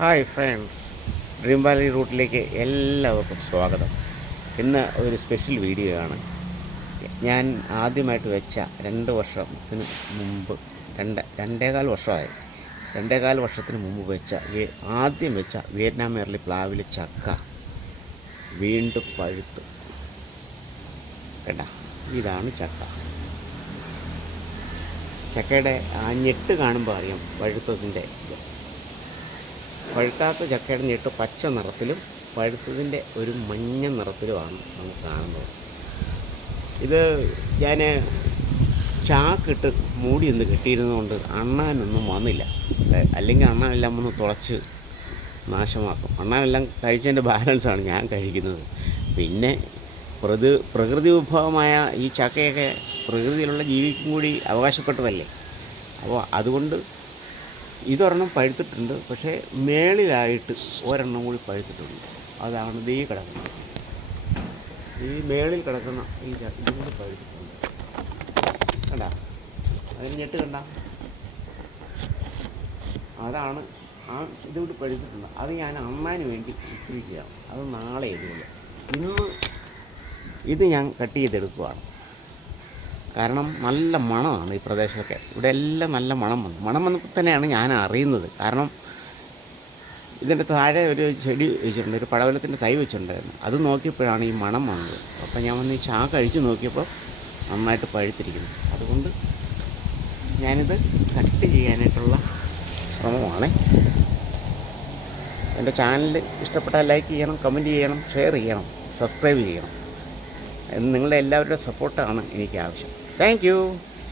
Hi friends, dream Valley റൂട്ടിലേക്ക് എല്ലാവർക്കും സ്വാഗതം. ഇന്ന് ഒരു സ്പെഷ്യൽ വീഡിയോ ആണ്. ഞാൻ ആദ്യമായിട്ട് വെച്ച 2 വർഷത്തിന് മുമ്പ്, രണ്ടേകാൽ വർഷമായി. 2.25 വർഷത്തിന് മുമ്പ് ആദ്യം വെച്ച വിയറ്റ്നാം എയർലി പ്ലാവിലെ ചക്ക വീണ്ടും പഴുത്തു. കേട്ടാ, ഇതാണ് ചക്ക. ചക്കയുടെ ആ ഞെട്ട് കാണുമ്പോൾ അറിയാം പഴുത്തതിൻ്റെ ഇത്. പഴുക്കാത്ത ചക്കയുടെ ഞെട്ട് പച്ച നിറത്തിലും പഴുത്തതിൻ്റെ ഒരു മഞ്ഞ നിറത്തിലുമാണ് നമുക്ക് കാണുന്നത്. ഇത് ഞാൻ ചാക്കിട്ട് മൂടിയൊന്ന് കെട്ടിയിരുന്നതുകൊണ്ട് അണ്ണാനൊന്നും വന്നില്ല. അല്ലെങ്കിൽ അണ്ണാനെല്ലാം ഒന്ന് തുളച്ച് നാശമാക്കും. അണ്ണാനെല്ലാം കഴിച്ചതിൻ്റെ ബാലൻസാണ് ഞാൻ കഴിക്കുന്നത്. പിന്നെ പ്രകൃതി വിഭവമായ ഈ ചക്കയൊക്കെ പ്രകൃതിയിലുള്ള ജീവിക്കും കൂടി അവകാശപ്പെട്ടതല്ലേ. അപ്പോൾ അതുകൊണ്ട് ഇതൊരെണ്ണം പഴുത്തിട്ടുണ്ട്. പക്ഷേ മേളിലായിട്ട് ഒരെണ്ണം കൂടി പഴുത്തിട്ടുണ്ട്. അതാണ് ഈ കിടക്കുന്നത്. ഈ മേളിൽ കിടക്കുന്ന ഇതും കൂടി പഴുത്തിട്ടുണ്ട്. കണ്ട, അതിന് ഞെട്ട് കണ്ട, അതാണ് ആ ഇതുകൂടി പഴുത്തിട്ടുണ്ട്. അത് ഞാൻ അണ്ണാന് വേണ്ടി ഇട്ടിരിക്കുകയാണ്. അത് നാളെ ഇതുപോലെ. ഇന്ന് ഇത് ഞാൻ കട്ട് ചെയ്തെടുക്കുകയാണ്. കാരണം നല്ല മണമാണ് ഈ പ്രദേശമൊക്കെ. ഇവിടെ എല്ലാം നല്ല മണം വന്നപ്പോൾ തന്നെയാണ് ഞാൻ അറിയുന്നത്. കാരണം ഇതിൻ്റെ താഴെ ഒരു ചെടി വെച്ചിട്ടുണ്ട്, ഒരു പടവലത്തിൻ്റെ തൈ വെച്ചിട്ടുണ്ടായിരുന്നു. അത് നോക്കിയപ്പോഴാണ് ഈ മണം വന്നത്. അപ്പോൾ ഞാൻ വന്ന് ഈ ചാക്ക് അഴിച്ച് നോക്കിയപ്പോൾ നന്നായിട്ട് പഴുത്തിരിക്കുന്നു. അതുകൊണ്ട് ഞാനിത് കട്ട് ചെയ്യാനായിട്ടുള്ള ശ്രമമാണ്. എൻ്റെ ചാനൽ ഇഷ്ടപ്പെട്ടാൽ ലൈക്ക് ചെയ്യണം, കമൻറ്റ് ചെയ്യണം, ഷെയർ ചെയ്യണം, സബ്സ്ക്രൈബ് ചെയ്യണം. നിങ്ങളുടെ എല്ലാവരുടെ സപ്പോർട്ടാണ് എനിക്ക് ആവശ്യം. Thank you.